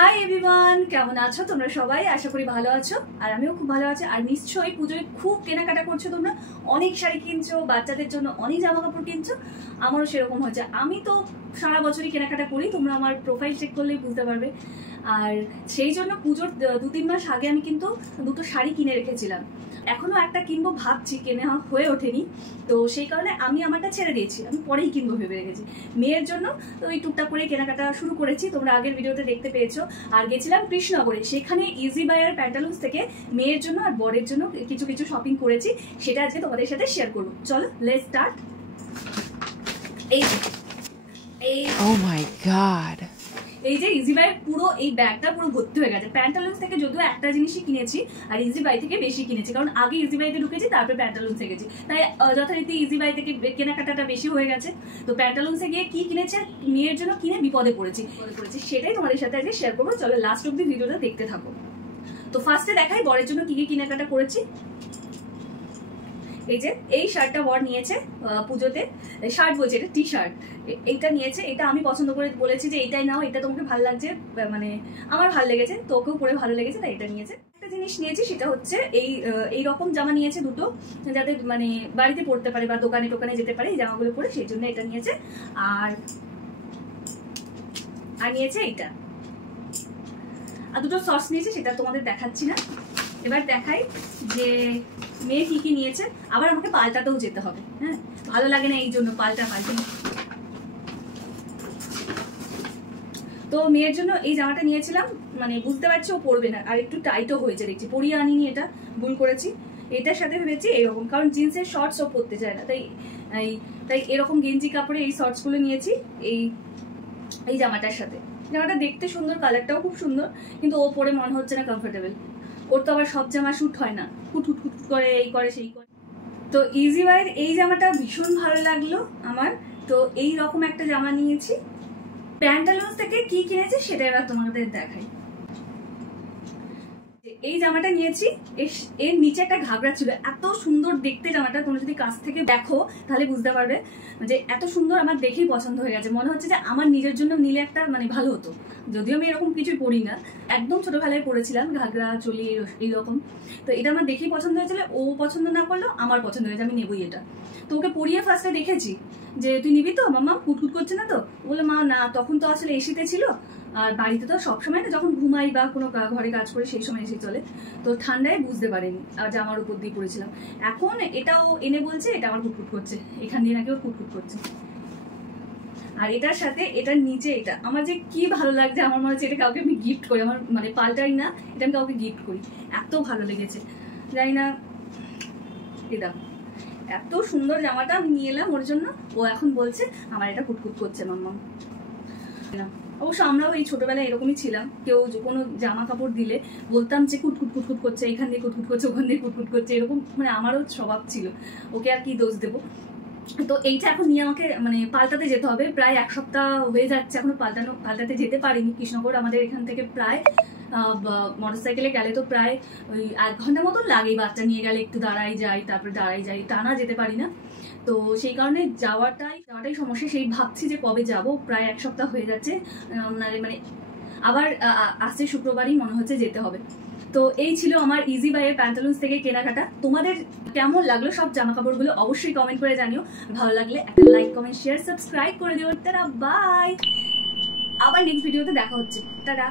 Hi everyone, কেমন আছো তোমরা সবাই? আশা করি ভালো আছো, আর আমিও খুব ভালো আছি। আর নিশ্চয়ই পুজোয় খুব কেনাকাটা করছো, তোমরা অনেক শাড়ি কিনছো, বাচ্চাদের জন্য অনেক জামা কাপড় কিনছো। আমারও সেরকম হচ্ছে। আমি তো সারা বছরই কেনাকাটা করি, তোমরা আমার প্রোফাইল চেক করলেই বুঝতে পারবে। আর সেই জন্য পুজোর 2-3 মাস আগে আমি কিন্তু দুটো শাড়ি কিনে রেখেছিলাম। এখনো একটা কিনবো ভাবছি, কেনা হয়ে ওঠেনি, তো সেই কারণে আমি আমারটা ছেড়ে দিয়েছি, আমি পরেই কিনবো ভেবে রেখেছি। মেয়ের জন্য তো ওই টুকটাক করে কেনাকাটা শুরু করেছি, তোমরা আগের ভিডিওতে দেখতে পেয়েছো। আর গেছিলাম কৃষ্ণনগরে, সেখানে ইজি বায়ার প্যান্টালুন্স থেকে মেয়ের জন্য আর বরের জন্য কিছু কিছু শপিং করেছি, সেটা আজকে তোমাদের সাথে শেয়ার করবো। চলো let's start. Oh my god. এই যে ইজি বাই পুরো এই ব্যাগটা পুরো ভর্তি হয়ে গেছে। প্যান্টালুন্স থেকে যদিও একটা জিনিসই কিনেছি, আর ইজি বাই থেকে বেশি কিনেছি, কারণ আগে ইজি বাইতে ঢুকেছি, তারপরে প্যান্টালুন্সে গেছি, তাই যথারীতি ইজি বাই থেকে কেনাকাটাটা বেশি হয়ে গেছে। তো প্যান্টালুন্সে গিয়ে কি কিনেছে, মেয়ের জন্য কিনে বিপদে পড়েছি, সেটাই তোমাদের সাথে আজকে শেয়ার করবো। চলো লাস্ট অব্দি ভিডিওটা দেখতে থাকো। তো ফার্স্টে দেখাই বরের জন্য কি কি কেনাকাটা করেছি। এই যে এই শার্টটা বর নিয়েছে পুজোতে, শার্ট বলছে, এটা টি শার্ট, এইটা নিয়েছে। এটা আমি পছন্দ করে বলেছি যে এইটাই নাও, এটা তোমাকে ভালো লাগছে, মানে আমার ভালো লেগেছে, তোকেও পরে ভালো লেগেছে, তাই এটা নিয়েছে। একটা জিনিস নিয়েছি, সেটা হচ্ছে এই রকম জামা নিয়েছে দুটো, যাতে মানে বাড়িতে পরতে পারে বা দোকানে টোকানে যেতে পারে এই জামাগুলো পরে, সেই জন্য এটা নিয়েছে। আর নিয়েছে এইটা, আর দুটো সস নিয়েছে, সেটা তোমাদের দেখাচ্ছি না। এবার দেখাই যে মেয়ে কি কি নিয়েছে। আবার আমাকে পাল্টাতেও যেতে হবে, হ্যাঁ, ভালো লাগে না এই জন্য পাল্টি। তো মেয়ের জন্য এই জামাটা নিয়েছিলাম, মানে বুঝতে পারছি ও পরবে না, আর একটু টাইটও হয়েছে দেখছি, পরিয়ে আনিনি, এটা ভুল করেছি। এটার সাথে ভেবেছি এরকম, কারণ জিন্সের শর্টস ও পরতে চায় না, তাই এরকম গেঞ্জি কাপড়ে এই শর্টস গুলো নিয়েছি এই জামাটার সাথে। জামাটা দেখতে সুন্দর, কালারটাও খুব সুন্দর, কিন্তু ও পরে মনে হচ্ছে না কমফোর্টেবল। ওর তো আবার সব জামা শুট হয় না, হুট করে এই করে সেই করে। তো ইজি ওয়াইয়ের এই জামাটা ভীষণ ভালো লাগলো আমার, তো এই রকম একটা জামা নিয়েছি। প্যান্টালুন্স থেকে কি কিনেছি সেটা এবার তোমাদের দেখাই। এই জামাটা নিয়েছি, এর নিচে একটা ঘাগরা ছিল, এত সুন্দর দেখতে জামাটা, তোমরা যদি কাছ থেকে দেখো তাহলে বুঝতে পারবে যে এত সুন্দর, আমার দেখেই পছন্দ হয়ে গেছে। মনে হচ্ছে যে আমার নিজের জন্য নিলে একটা মানে ভালো হতো, যদিও আমি এরকম কিছুই পরি না, একদম ছোটবেলায় পরেছিলাম ঘাগরা চলি এইরকম। তো এটা আমার দেখেই পছন্দ হয়েছিল, ও পছন্দ না করলেও আমার পছন্দ হয়েছে, আমি নেবই এটা। তো ওকে পরিয়ে ফার্স্টে দেখেছি যে তুই নিবি তো মামা, কুটকুট করছে না তো? বলে মা না, তখন তো আসলে এসিতে ছিল, আর বাড়িতে তো সবসময় না, যখন ঘুমাই বা কোনো ঘরে কাজ করে সেই সময় এসে চলে, তো ঠান্ডায় বুঝতে পারেনি, আর জামার উপর দিয়ে পড়েছিলাম। এখন এটাও এনে বলছে এটা আমার কুটকুট করছে, এখান দিয়ে নাকি ওর কুটকুট করছে। আর এটার সাথে এটার নিচে এটা আমার যে কি ভালো লাগছে, আমার মনে হচ্ছে এটা কাউকে আমি গিফট করি, আমার মানে পাল্টাই না, এটা আমি কাউকে গিফট করি, এত ভালো লেগেছে। জানি না, এটা এত সুন্দর জামাটা আমি নিয়ে এলাম ওর জন্য, ও এখন বলছে আমার এটা কুটকুট করছে মাম্মা। না, অবশ্য আমরাও এই ছোটবেলায় এরকমই ছিলাম, কেউ কোনো জামা কাপড় দিলে বলতাম যে কুটকুট কুটকুট করছে, এখান দিয়ে কুটকুট করছে, ওখান দিয়ে কুটকুট করছে, এরকম মানে আমারও স্বভাব ছিল, ওকে আর কি দোষ দেবো। তো এইটা এখন নিয়ে আমাকে মানে পাল্টাতে যেতে হবে, প্রায় 1 সপ্তাহ হয়ে যাচ্ছে এখনো পাল্টাতে যেতে পারিনি। কৃষ্ণনগর আমাদের এখান থেকে প্রায় মোটরসাইকেলে গেলে তো প্রায় ওই 1 ঘন্টা মতন লাগেই, বাচ্চা নিয়ে গেলে একটু দাঁড়াই যাই, তারপরে দাঁড়াই যাই, টানা যেতে পারি না। তো সেই কারণে যাওয়াটাই সমস্যা, সেই ভাবছি যে কবে যাব, প্রায় 1 সপ্তাহ হয়ে যাচ্ছে, মানে আবার আসছে শুক্রবারই মনে হচ্ছে যেতে হবে। তো এই ছিল আমার ইজি বাইয়ের প্যান্টালুন্স থেকে কেনাকাটা। তোমাদের কেমন লাগলো সব জামা কাপড়গুলো অবশ্যই কমেন্ট করে জানিও, ভালো লাগলে একটা লাইক কমেন্ট শেয়ার সাবস্ক্রাইব করে দিও। টাটা বাই, আবার নেক্সট ভিডিওতে দেখা হচ্ছে, টাটা।